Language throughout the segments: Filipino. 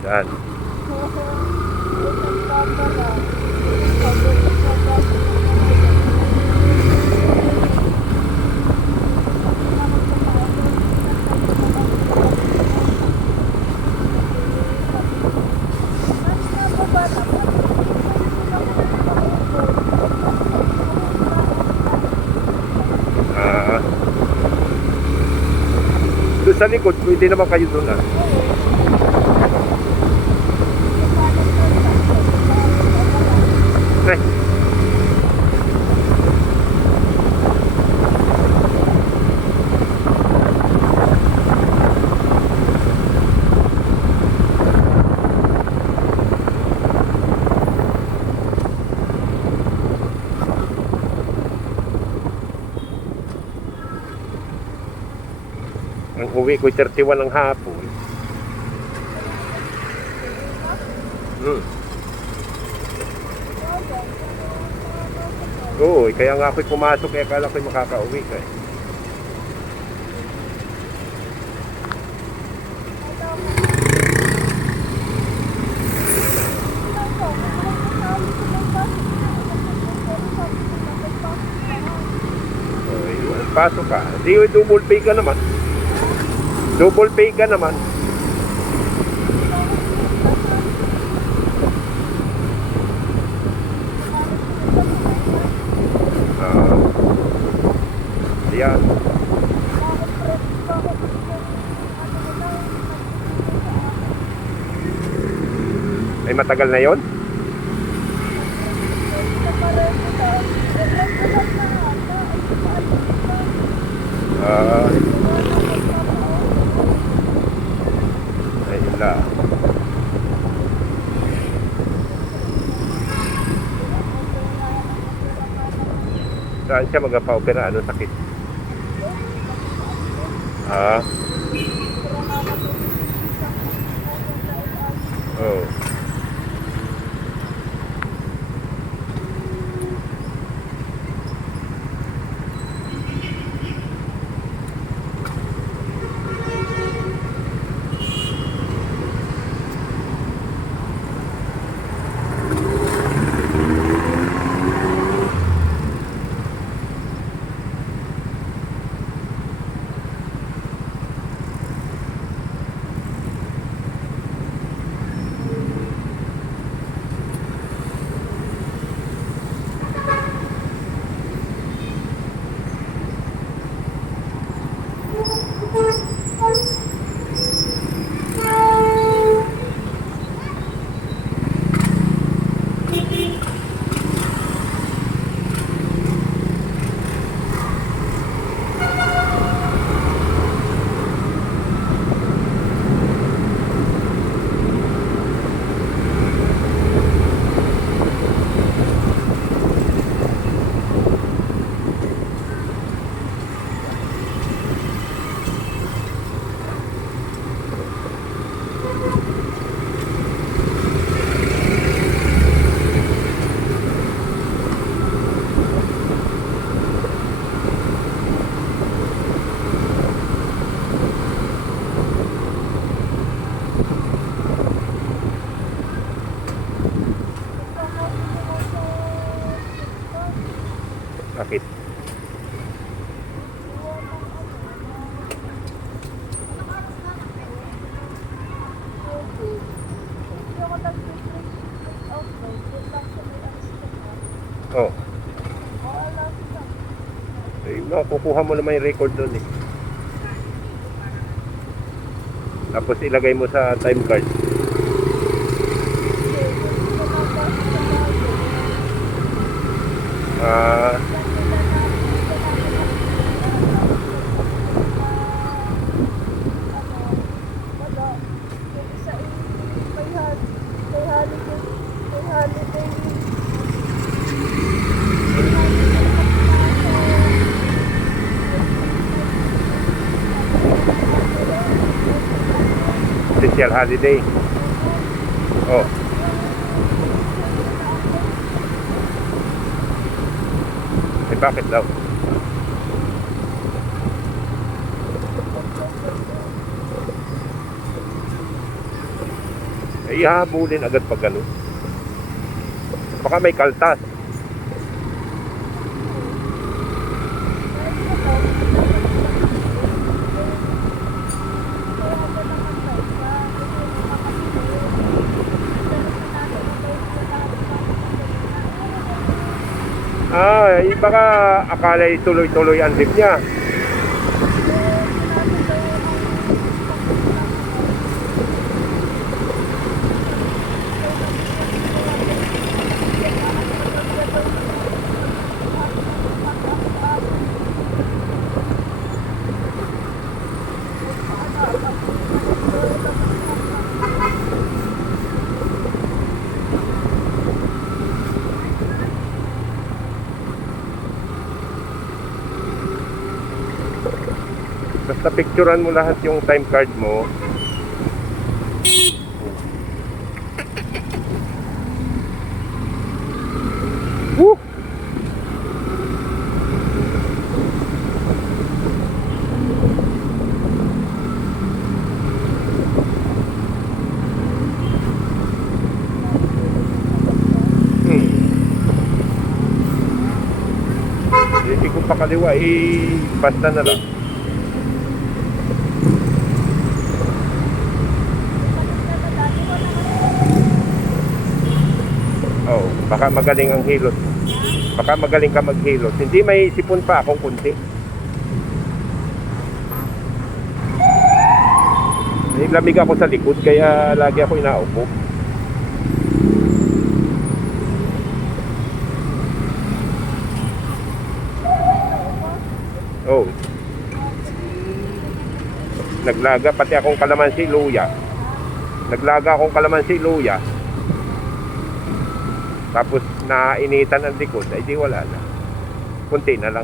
Saan? Ah, doon sa likod, pwede naman kayo doon ah. Ay, ang uwi ko 31 ng hapon. Oo, kaya nga ako'y pumasok kaya akala ko'y makakauwi ka eh. Pasok ka. Di double pay ka naman. Double pay ka naman. Yan. Ay matagal na yon? Ayun lang. Saan siya magpa-opera? Anong sakit? Oh. Bakit? Oh. Eh, makukuha mo naman yung record doon eh. Tapos ilagay mo sa time card. Special holiday. Oh. Eh bakit daw? Ay, hahabulin agad pag gano'n. Baka may kaltas. Baka akala tuloy-tuloy ang trip niya. Basta picturean mo lahat yung time card mo. Woo! Hindi ko pa kaliwa, basta na lang. Oh, baka magaling ang hilot. Baka magaling ka maghilot. Hindi, may sipon pa akong kunti. Lamig ako sa likod, kaya lagi ako inaupo. Oh. Naglaga pati akong kalamansi luya. Naglaga akong kalamansi luya. Tapos nainitan ang likod, ay di wala na. Kunti na lang.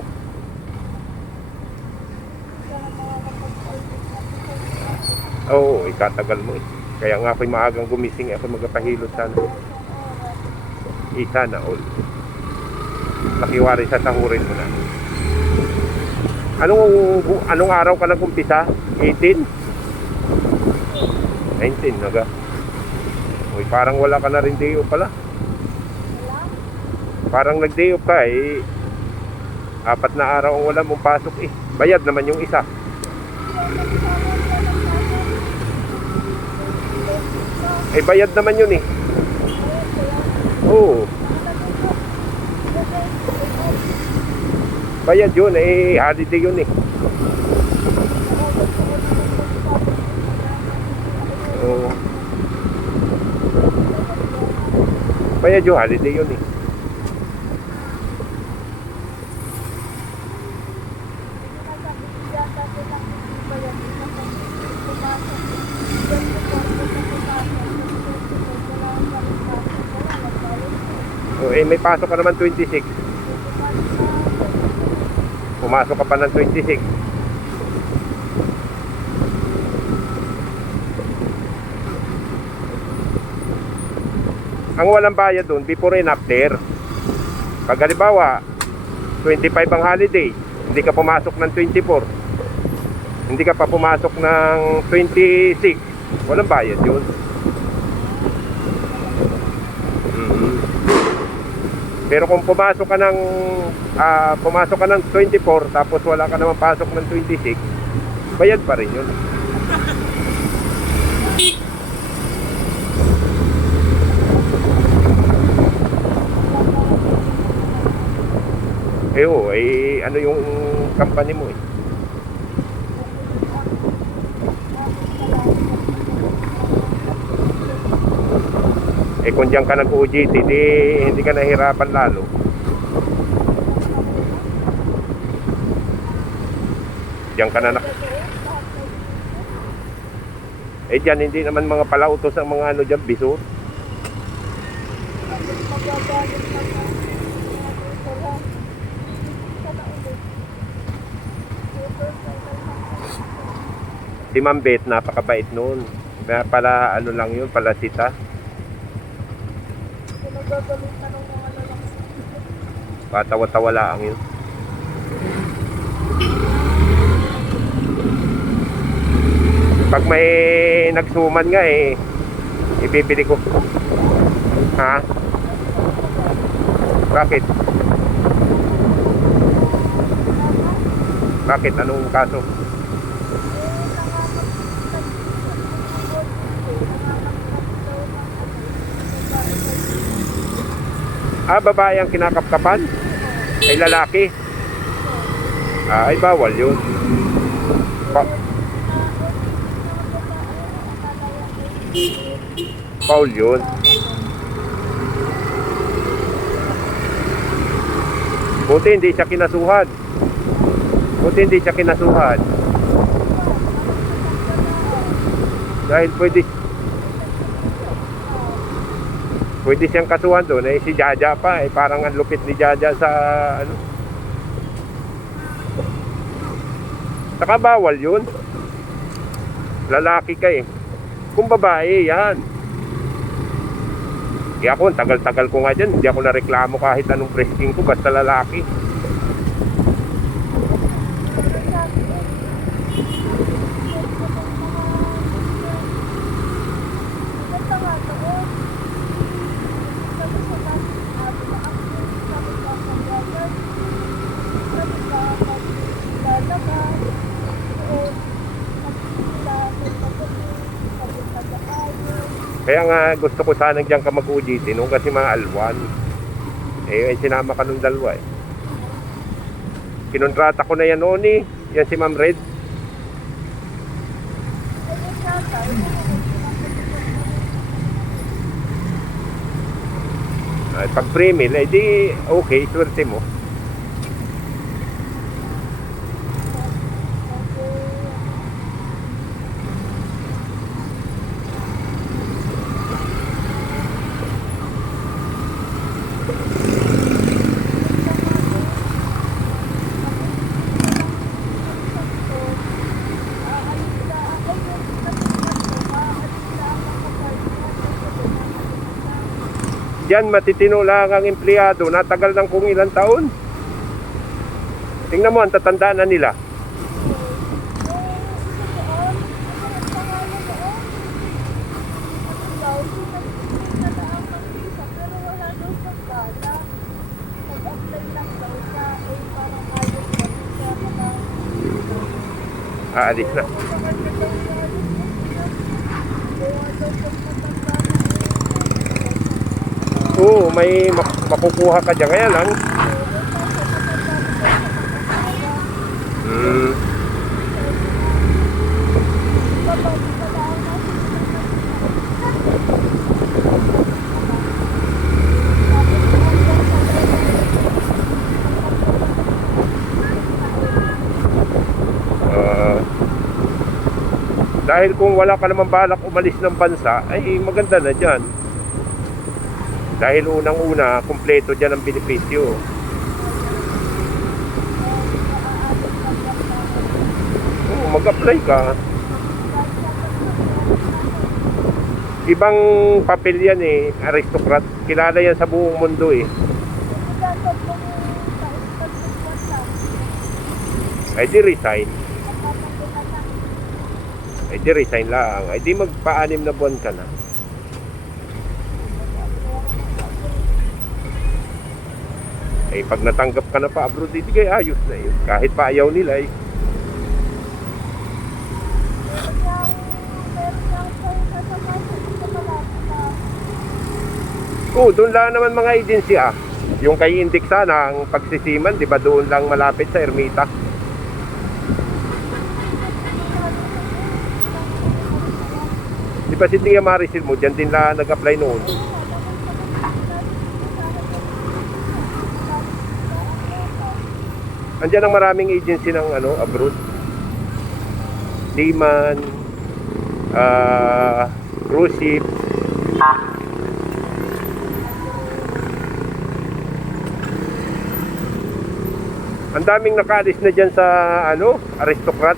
Oo, ikatagal mo eh. Kaya nga ako'y maagang gumising, ako magpahilot sana. Isa na all. Nakiwari sa sahurin mo na. Anong araw ka nag-umpisa? 18? 19 naga. Uy, parang wala ka na rin day off pala. Parang nag-day off ka eh. 4 na araw ang wala mong pasok eh. Bayad naman yung isa. Eh bayad naman yun eh. Oo. Bayad yun eh. Holiday yun eh. Oo. Bayad yung holiday yun eh. Eh may pasok ka naman 26. Pumasok ka pa ng 26. Ang walang bayad doon before and after. Pag halimbawa 25 ang holiday, hindi ka pumasok ng 24, hindi ka pa pumasok ng 26, walang bayad yun. Pero kung pumasok ka ng 24 tapos wala ka naman pasok ng 26, bayad pa rin yun. Ano yung company mo eh? Kung diyan ka nag-OJT, hindi ka nahirapan lalo. Diyan ka na diyan hindi naman mga palautos ang mga ano diyan, bisur. Si Ma'am Beth, napakabait noon. Pala ano lang yun, pala sita. Patawa-tawa lang yun. Pag may nagsuman nga eh, Ibibili ko. Ha? Bakit? Bakit? Anong kaso? Babae ang kinakapkapan? Ay lalaki? Ay bawal yun. Paul yun. Buti hindi siya kinasuhan. Buti hindi siya kinasuhan. Dahil pwede siyang kasuhan doon. Si Jaja pa. Parang ang lupit ni Jaja sa ano. Saka bawal yun. Lalaki ka eh. Kung babae, yan. Kaya ako, tagal-tagal ko nga dyan. Hindi ako nareklamo kahit anong frisking ko. Basta lalaki. Kaya nga gusto ko sanang diyan ka mag-UGT nung kasi mga alwan. Sinama ka nung dalawa eh. Kinontrata ko na yan noon eh. Yan si Ma'am Red. Pag pre-meal, di okay, swerte mo. Diyan matitino lang ang empleyado. Natagal ng kung ilang taon. Tingnan mo, ang tatandaan na nila. Aalis na. Oo, may makukuha ka dyan. Kaya lang. Dahil kung wala ka naman balak umalis ng bansa, ay maganda na dyan. Dahil unang-una, kumpleto dyan ang benepisyo. Mag-apply ka. Ibang papel yan eh, aristocrat. Kilala yan sa buong mundo eh. Ay di resign. Ay di resign lang. Ay di magpa-6 na buwan ka na. Eh pag natanggap ka na pa abroad, di kay ayos na yun. Kahit pa ayaw nila eh. Doon lang naman mga agency ah. Yung kay Index sana, ang pagsisiman, di ba doon lang malapit sa Ermita. Di ba si Tia Marisil mo, dyan din lang nag-apply noon. Andiyan ang maraming agency ng abroad. Seaman, cruise ship. Ang daming nakaalis na dyan sa aristocrat.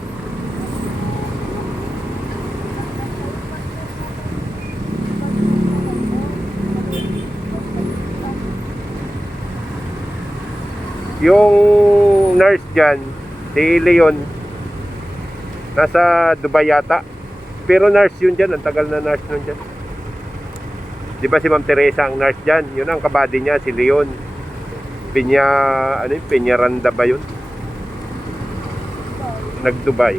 Yung nurse dyan, si Leon, nasa Dubai yata. Pero nurse yun dyan, ang tagal na nurse nun dyan. Di ba si Ma'am Teresa ang nurse dyan? Yun ang kabady niya, si Leon. Pinya, ano yun? Peñaranda ba yun? Nag-Dubai.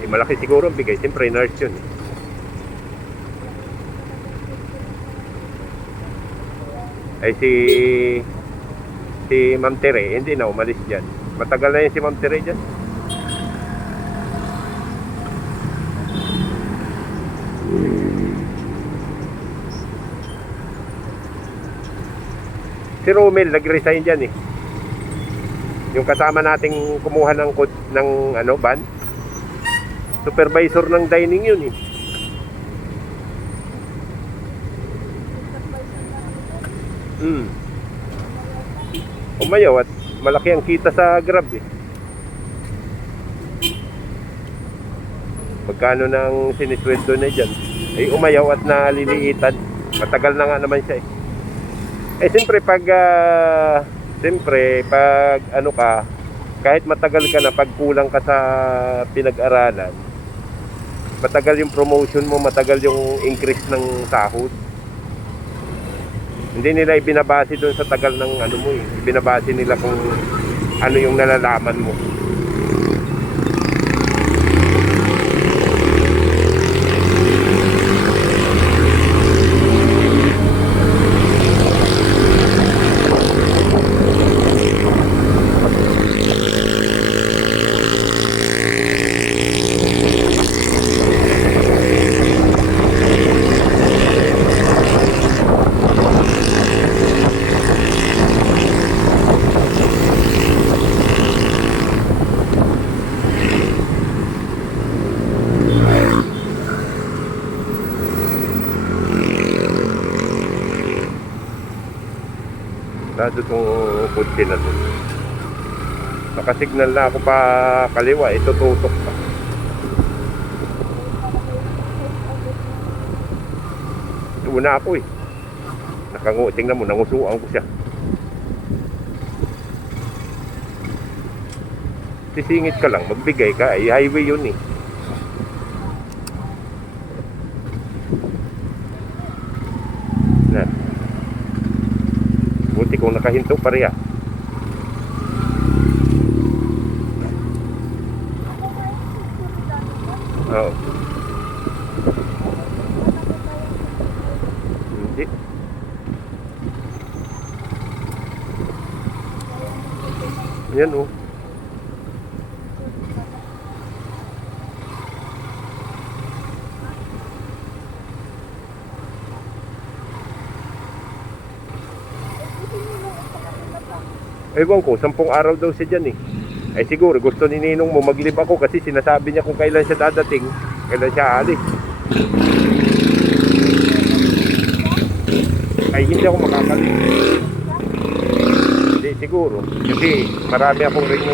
Eh, malaki siguro ang bigay. Siyempre, nurse yun. Ay si Ma'am Tere, hindi na umalis dyan. Matagal na yun si Ma'am Tere dyan. Si Romel nag-resign dyan eh. Yung kasama nating kumuha ng ano, van. Supervisor ng dining yun eh. Umayaw at malaki ang kita sa Grab eh. Magkano nang sinisweldo na dyan? Ay umayaw at naliliitan. Matagal na nga naman siya eh. Eh siyempre pag ano ka, kahit matagal ka na, pag kulang ka sa pinag-aralan, matagal yung promotion mo, matagal yung increase ng sahod. Hindi nila ibinabase doon sa tagal ng ano mo eh. Ibinabase nila kung ano yung nalalaman mo. Dado itong kutsi na to. Nakasignal na ako pa kaliwa, ito tutok pa. Una ako eh. Tingnan mo, nangusuan ko siya. Sisingit ka lang, magbigay ka, ay highway yun eh. Na. Buti kung nakahinto pareha. Oo. Hindi. Yan oh. Ewan ko, 10 araw daw siya dyan eh. Ay siguro gusto ni Ninong mo maglib ako kasi sinasabi niya kung kailan siya dadating, kailan siya alis. Ay hindi ako makakalib. Hindi siguro kasi marami akong ring